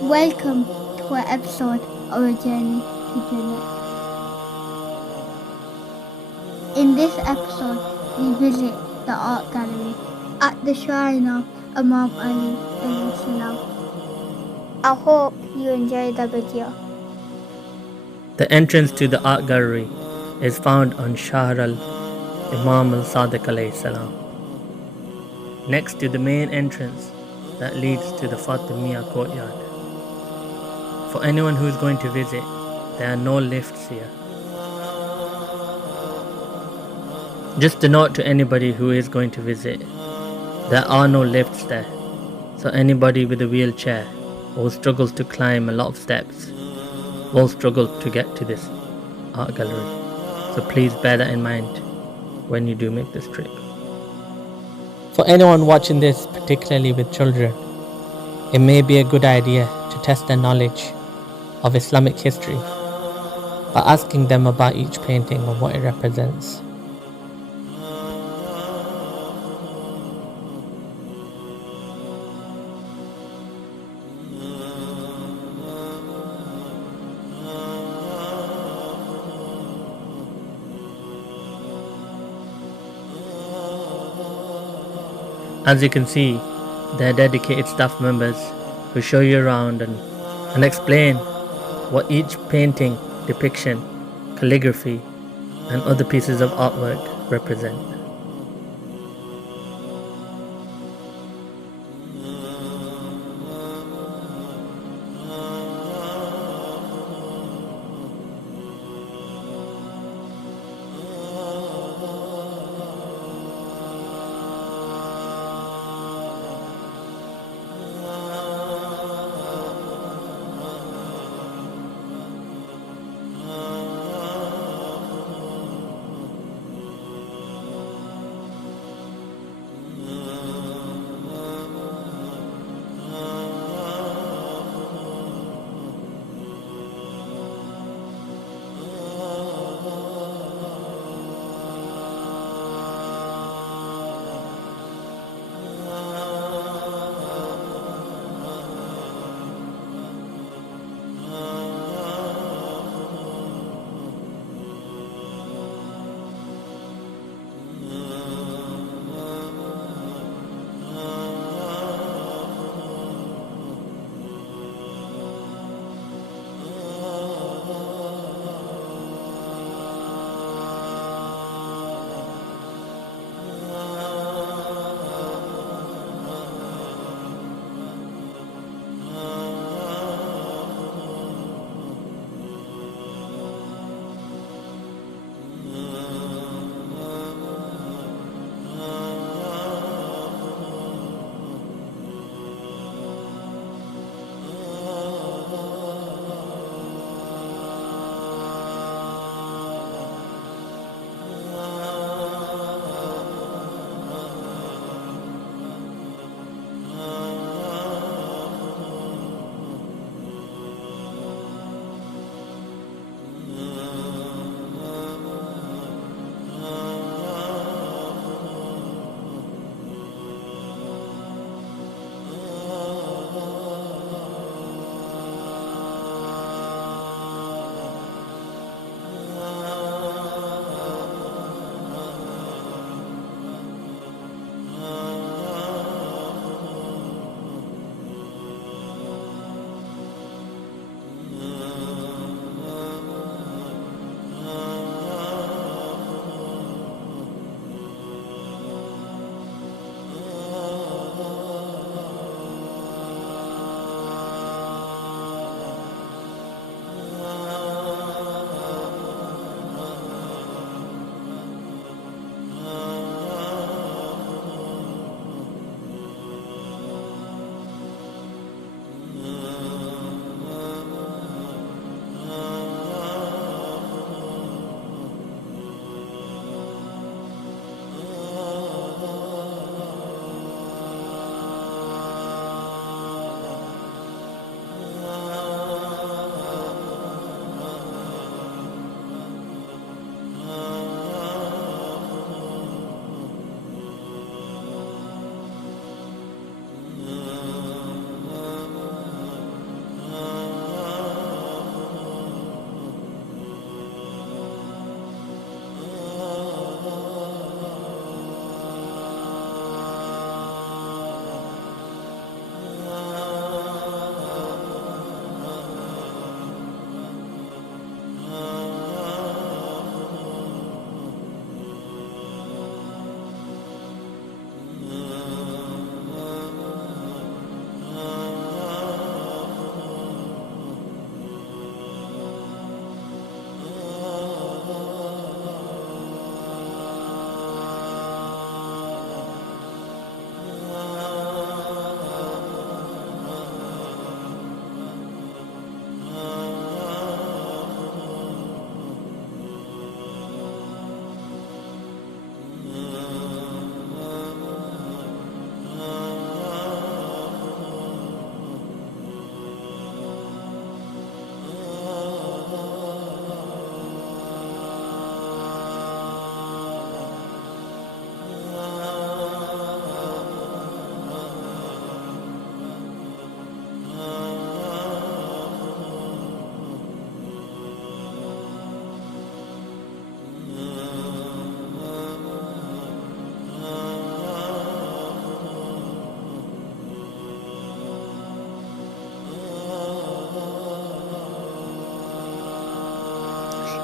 Welcome to an episode of A Journey to Jannah. In this episode, we visit the art gallery at the shrine of Imam Ali alayhi salam. I hope you enjoy the video. The entrance to the art gallery is found on Shahr al-Imam al-Sadiq alayhi salam, next to the main entrance that leads to the Fatimiyya courtyard. For anyone who is going to visit, there are no lifts here. Just a note to anybody who is going to visit, there are no lifts there, so anybody with a wheelchair or who struggles to climb a lot of steps will struggle to get to this art gallery. So please bear that in mind when you do make this trip. For anyone watching this, particularly with children, it may be a good idea to test their knowledge of Islamic history by asking them about each painting and what it represents. As you can see, there are dedicated staff members who show you around and explain what each painting, depiction, calligraphy, and other pieces of artwork represent.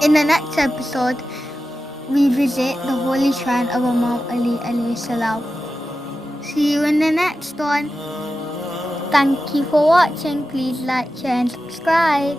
In the next episode, we visit the holy shrine of Imam Ali alayhi salam. See you in the next one. Thank you for watching. Please like, share and subscribe.